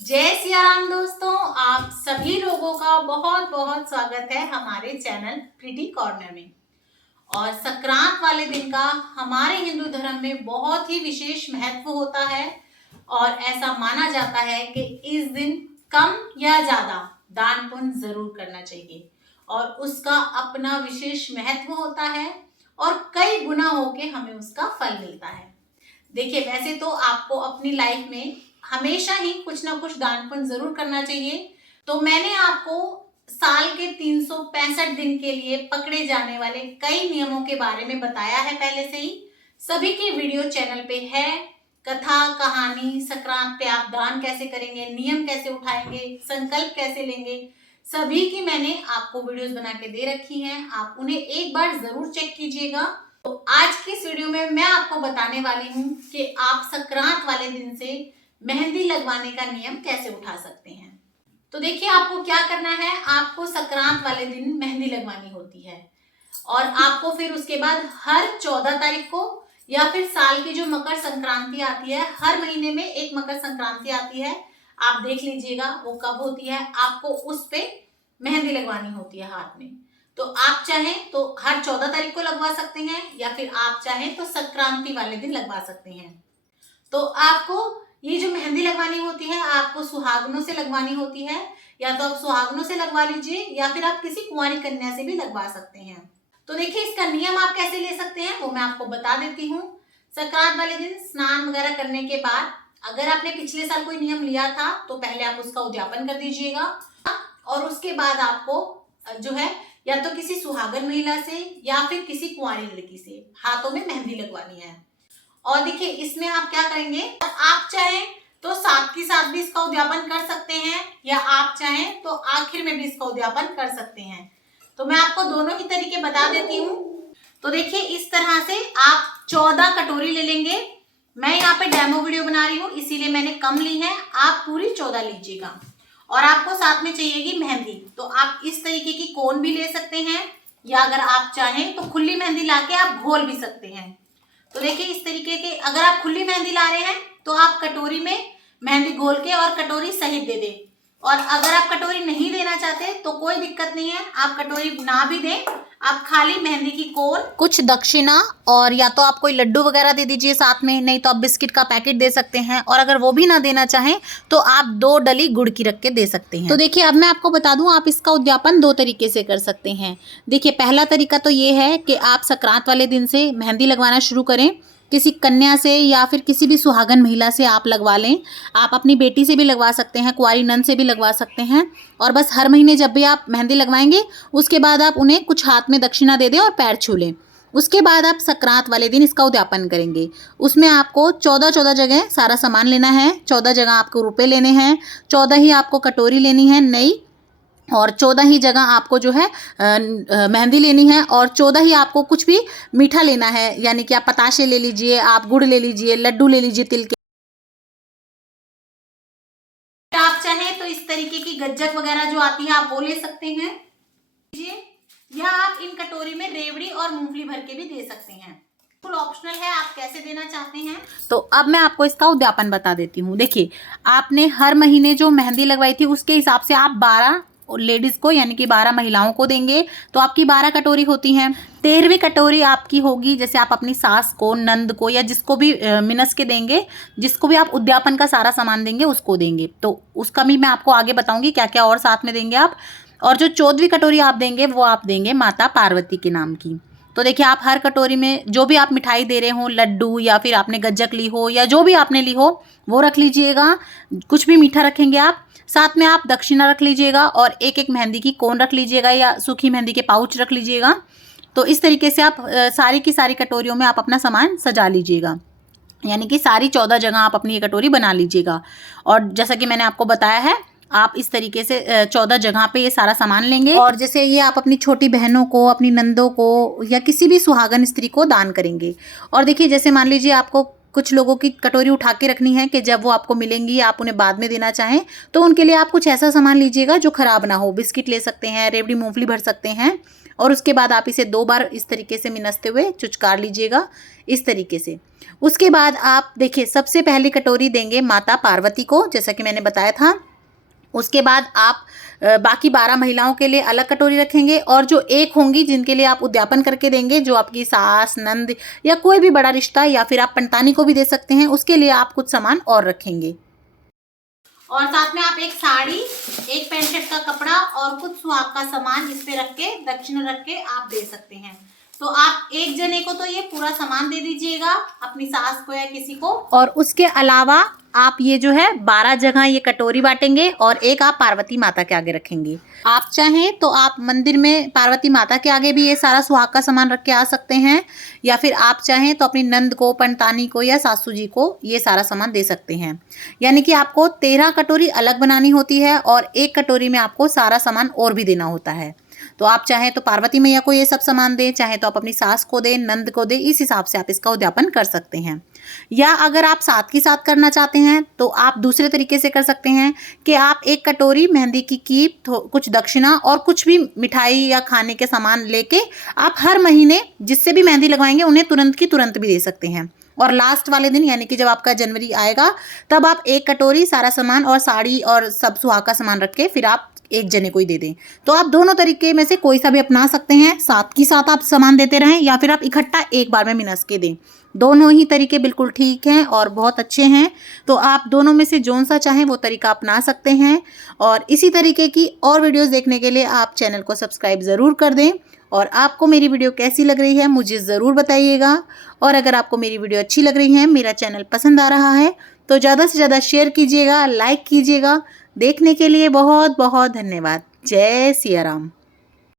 जय सिया राम दोस्तों, आप सभी लोगों का बहुत बहुत स्वागत है हमारे चैनल प्रीटी कॉर्नर में। और संक्रांत वाले दिन का हमारे हिंदू धर्म में बहुत ही विशेष महत्व होता है और ऐसा माना जाता है कि इस दिन कम या ज्यादा दान पुण्य जरूर करना चाहिए और उसका अपना विशेष महत्व होता है और कई गुना होके हमें उसका फल मिलता है। देखिए, वैसे तो आपको अपनी लाइफ में हमेशा ही कुछ ना कुछ दान पुण्य जरूर करना चाहिए। तो मैंने आपको साल के 365 दिन के लिए पकड़े जाने वाले कई नियमों के बारे में बताया है पहले से ही। सभी की वीडियो चैनल पे है। कथा, कहानी, संक्रांत पे आप दान कैसे करेंगे, नियम कैसे उठाएंगे, संकल्प कैसे लेंगे, सभी की मैंने आपको वीडियोस बना के दे रखी हैं। आप उन्हें एक बार जरूर चेक कीजिएगा। तो आज की इस वीडियो में मैं आपको बताने वाली हूँ कि आप संक्रांत वाले दिन से मेहंदी लगवाने का नियम कैसे उठा सकते हैं। तो देखिए, आपको क्या करना है। आपको संक्रांत वाले दिन मेहंदी लगवानी होती है और आपको फिर उसके बाद हर 14 तारीख को या फिर साल की जो मकर संक्रांति आती है, हर महीने में एक मकर संक्रांति आती है, आप देख लीजिएगा वो कब होती है। आपको उस पे मेहंदी लगवानी होती है हाथ में। तो आप चाहें तो हर 14 तारीख को लगवा सकते हैं या फिर आप चाहें तो संक्रांति वाले दिन लगवा सकते हैं। तो आपको ये जो मेहंदी लगवानी होती है, आपको सुहागनों से लगवानी होती है। या तो आप सुहागनों से लगवा लीजिए या फिर आप किसी कुंवारी कन्या से भी लगवा सकते हैं। तो देखिए, इसका नियम आप कैसे ले सकते हैं वो मैं आपको बता देती हूँ। संक्रांत वाले दिन स्नान वगैरह करने के बाद, अगर आपने पिछले साल कोई नियम लिया था तो पहले आप उसका उद्यापन कर दीजिएगा और उसके बाद आपको जो है या तो किसी सुहागन महिला से या फिर किसी कुंवारी लड़की से हाथों में मेहंदी लगवानी है। और देखिए, इसमें आप क्या करेंगे, आप चाहें तो साथ के साथ भी इसका उद्यापन कर सकते हैं या आप चाहें तो आखिर में भी इसका उद्यापन कर सकते हैं। तो मैं आपको दोनों ही तरीके बता देती हूँ। तो देखिए, इस तरह से आप 14 कटोरी ले लेंगे। मैं यहाँ पे डेमो वीडियो बना रही हूँ इसीलिए मैंने कम ली है, आप पूरी 14 लीजिएगा। और आपको साथ में चाहिएगी मेहंदी। तो आप इस तरीके की कोन भी ले सकते हैं या अगर आप चाहें तो खुली मेहंदी लाके आप घोल भी सकते हैं। तो देखिए, इस तरीके के अगर आप खुली मेहंदी ला रहे हैं तो आप कटोरी में मेहंदी घोल के और कटोरी सहित दे दें। और अगर आप कटोरी नहीं देना चाहते तो कोई दिक्कत नहीं है, आप कटोरी ना भी दें, आप खाली मेहंदी की कोन, कुछ दक्षिणा और या तो आप कोई लड्डू वगैरह दे दीजिए साथ में, नहीं तो आप बिस्किट का पैकेट दे सकते हैं। और अगर वो भी ना देना चाहें तो आप 2 डली गुड़ की रख के दे सकते हैं। तो देखिए, अब मैं आपको बता दूं, आप इसका उद्यापन 2 तरीके से कर सकते हैं। देखिए, पहला तरीका तो ये है कि आप संक्रांत वाले दिन से मेहंदी लगवाना शुरू करें। किसी कन्या से या फिर किसी भी सुहागन महिला से आप लगवा लें। आप अपनी बेटी से भी लगवा सकते हैं, कुंवारी नंद से भी लगवा सकते हैं। और बस हर महीने जब भी आप मेहंदी लगवाएंगे उसके बाद आप उन्हें कुछ हाथ में दक्षिणा दे दें और पैर छू लें। उसके बाद आप संक्रांत वाले दिन इसका उद्यापन करेंगे। उसमें आपको 14 जगह सारा सामान लेना है। 14 जगह आपको रुपए लेने हैं, 14 ही आपको कटोरी लेनी है नई, और 14 ही जगह आपको जो है मेहंदी लेनी है, और 14 ही आपको कुछ भी मीठा लेना है। यानी कि आप पताशे ले लीजिए, आप गुड़ ले लीजिए, लड्डू ले लीजिए तिल के। आप चाहें तो इस तरीके की गज्जक वगैरह जो आती है आप वो ले सकते हैं, या आप इन कटोरी में रेवड़ी और मूंगफली भर के भी दे सकते हैं। फुल ऑप्शनल है, आप कैसे देना चाहते हैं। तो अब मैं आपको इसका उद्यापन बता देती हूँ। देखिए, आपने हर महीने जो मेहंदी लगवाई थी उसके हिसाब से आप 12 लेडीज को यानी कि 12 महिलाओं को देंगे तो आपकी 12 कटोरी होती हैं। 13वीं कटोरी आपकी होगी, जैसे आप अपनी सास को, नंद को या जिसको भी मिनस के देंगे, जिसको भी आप उद्यापन का सारा सामान देंगे उसको देंगे। तो उसका भी मैं आपको आगे बताऊंगी क्या क्या और साथ में देंगे आप। और जो 14वीं कटोरी आप देंगे वो आप देंगे माता पार्वती के नाम की। तो देखिए, आप हर कटोरी में जो भी आप मिठाई दे रहे हो, लड्डू या फिर आपने गज्जक ली हो या जो भी आपने ली हो वो रख लीजिएगा। कुछ भी मीठा रखेंगे आप। साथ में आप दक्षिणा रख लीजिएगा और एक एक मेहंदी की कोन रख लीजिएगा या सूखी मेहंदी के पाउच रख लीजिएगा। तो इस तरीके से आप सारी की सारी कटोरियों में आप अपना सामान सजा लीजिएगा। यानी कि सारी 14 जगह आप अपनी ये कटोरी बना लीजिएगा। और जैसा कि मैंने आपको बताया है, आप इस तरीके से 14 जगह पे ये सारा सामान लेंगे और जैसे ये आप अपनी छोटी बहनों को, अपनी नंदों को या किसी भी सुहागन स्त्री को दान करेंगे। और देखिए, जैसे मान लीजिए आपको कुछ लोगों की कटोरी उठा के रखनी है कि जब वो आपको मिलेंगी आप उन्हें बाद में देना चाहें, तो उनके लिए आप कुछ ऐसा सामान लीजिएगा जो खराब ना हो। बिस्किट ले सकते हैं, रेवड़ी मूंगफली भर सकते हैं और उसके बाद आप इसे 2 बार इस तरीके से मिनसते हुए चुचकार लीजिएगा, इस तरीके से। उसके बाद आप देखिए, सबसे पहली कटोरी देंगे माता पार्वती को, जैसा कि मैंने बताया था। उसके बाद आप बाकी 12 महिलाओं के लिए अलग कटोरी रखेंगे, और जो एक होंगी जिनके लिए आप उद्यापन करके देंगे, जो आपकी सास, नंद या कोई भी बड़ा रिश्ता, या फिर आप पंतानी को भी दे सकते हैं, उसके लिए आप कुछ सामान और रखेंगे। और साथ में आप एक साड़ी, एक पैंट शर्ट का कपड़ा और कुछ सुहाग का सामान इस पे रख के, दक्षिणा रख के आप दे सकते हैं। तो आप एक जने को तो ये पूरा सामान दे दीजिएगा, अपनी सास को या किसी को, और उसके अलावा आप ये जो है 12 जगह ये कटोरी बांटेंगे और एक आप पार्वती माता के आगे रखेंगे। आप चाहें तो आप मंदिर में पार्वती माता के आगे भी ये सारा सुहाग का सामान रख के आ सकते हैं, या फिर आप चाहें तो अपनी नंद को, पंतानी को या सासू जी को ये सारा सामान दे सकते हैं। यानी कि आपको 13 कटोरी अलग बनानी होती है और एक कटोरी में आपको सारा सामान और भी देना होता है। तो आप चाहें तो पार्वती मैया को ये सब सामान दें, चाहे तो आप अपनी सास को दें, नंद को दें, इस हिसाब से आप इसका उद्यापन कर सकते हैं। या अगर आप साथ ही साथ करना चाहते हैं तो आप दूसरे तरीके से कर सकते हैं कि आप एक कटोरी मेहंदी की कीप, कुछ दक्षिणा और कुछ भी मिठाई या खाने के सामान लेके आप हर महीने जिससे भी मेहंदी लगवाएंगे उन्हें तुरंत की तुरंत भी दे सकते हैं। और लास्ट वाले दिन यानी कि जब आपका जनवरी आएगा तब आप एक कटोरी सारा सामान और साड़ी और सब सुहाग का सामान रख के फिर आप एक जने को ही दे दें। तो आप दोनों तरीके में से कोई सा भी अपना सकते हैं, साथ ही साथ आप सामान देते रहें या फिर आप इकट्ठा एक बार में मिनस के दें। दोनों ही तरीके बिल्कुल ठीक हैं और बहुत अच्छे हैं। तो आप दोनों में से जौन सा चाहें वो तरीका अपना सकते हैं। और इसी तरीके की और वीडियोस देखने के लिए आप चैनल को सब्सक्राइब ज़रूर कर दें। और आपको मेरी वीडियो कैसी लग रही है मुझे ज़रूर बताइएगा। और अगर आपको मेरी वीडियो अच्छी लग रही है, मेरा चैनल पसंद आ रहा है, तो ज़्यादा से ज़्यादा शेयर कीजिएगा, लाइक कीजिएगा। देखने के लिए बहुत बहुत धन्यवाद। जय सिया राम।